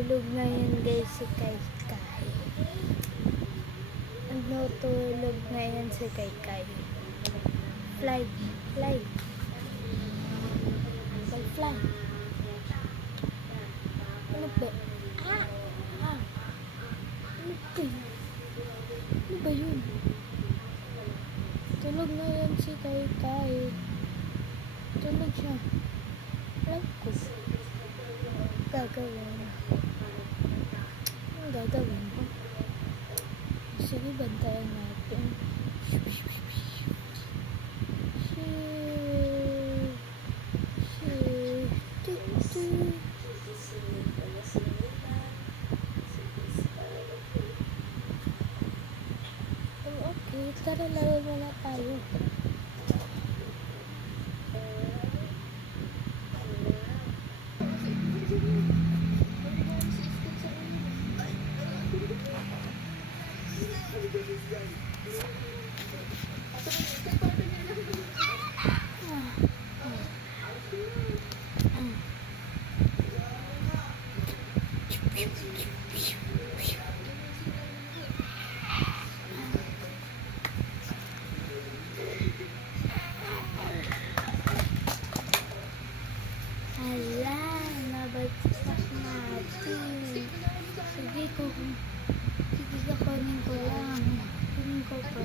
Natutulog na yan guys si Kai Kai. Natutulog na yan si Kai Kai. Fly, fly. Fly, fly. Ano ba? Ah! Ah! Ano ba yun? Ano ba yun? Tulog na yan si Kai Kai. Tulog siya. Alam ko. Gagawin. Ang gagawin ko. Sige, bantayan natin. Okay, tara laro muna tayo. Hala, nabagsak natin. Sige ko, kunin ko lang. Kunin ko pa.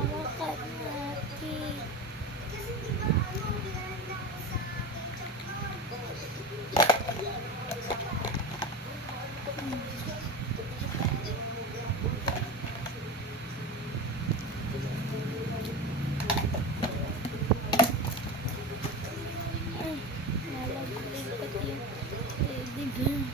Hawakan natin. Ay, nalaglag pati yung tubig.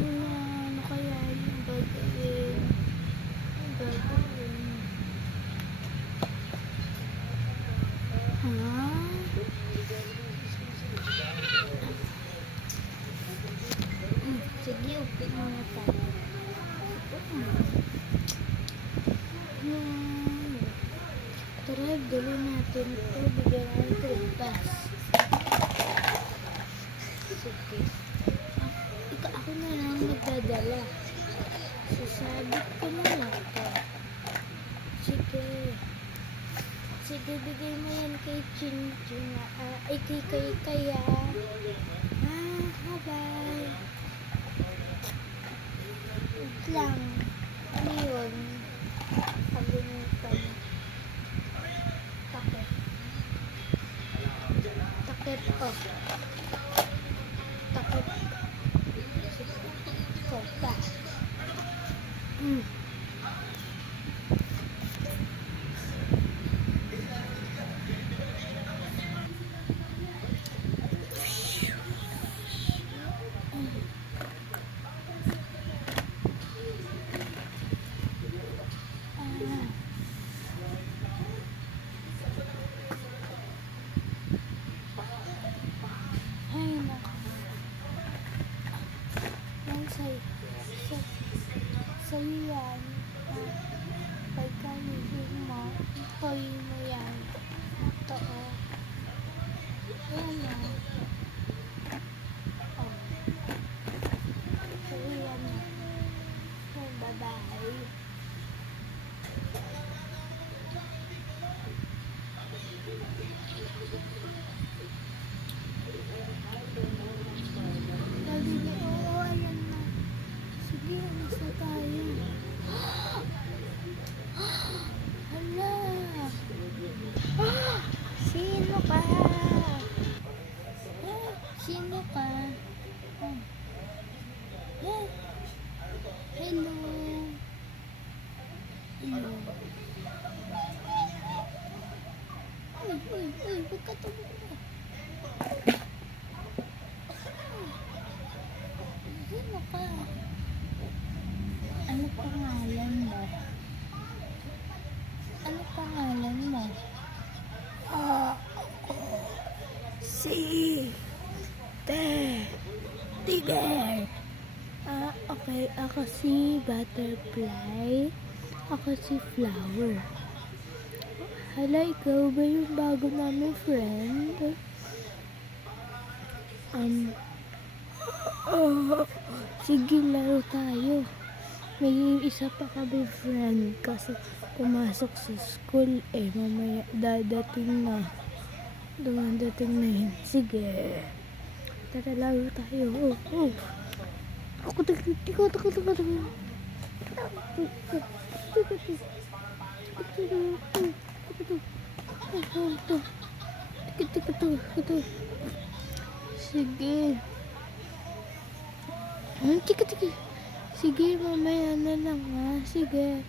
Ano kaya yung gagawin? Ha? Sige, upo muna tayo. Tara, dali natin ito. Bigyan natin ito bus. Sige. Ako na lang magdadala. Sasabit ko na lang ito. Sige. Sige, bigay mo yan kay Chin Chin. Ay, kay Kaya. Bye. Wait lang. Ano yun? Pagunitan. Takip. Takip ko. Takip. Kota. Ay, naku. Yan sa'yo yan. Pagkaligin mo, toy mo yan. Ito, oh. Yan, oh. Oh. Sa'yo yan, oh. Oh, bye-bye. Oo, ayan na. Sige, alis na tayo. Hala! Sino ka? Sino ka? Hello. Hello. Huwag ka tumakbo. Sino ka? Ano pangalan mo? Ano pangalan mo? Si Tiger. Okay. Ako si Butterfly. Ako si Flower. Hala, ikaw ba yung bago namin friend? Sige, laro tayo. May isa pa kami friend kasi pumasok sa school mamaya dadating na. Dumadating na yun. Sige. Tara, laro tayo. Ako, Sige. Sige, mamaya na lang ha. Sige.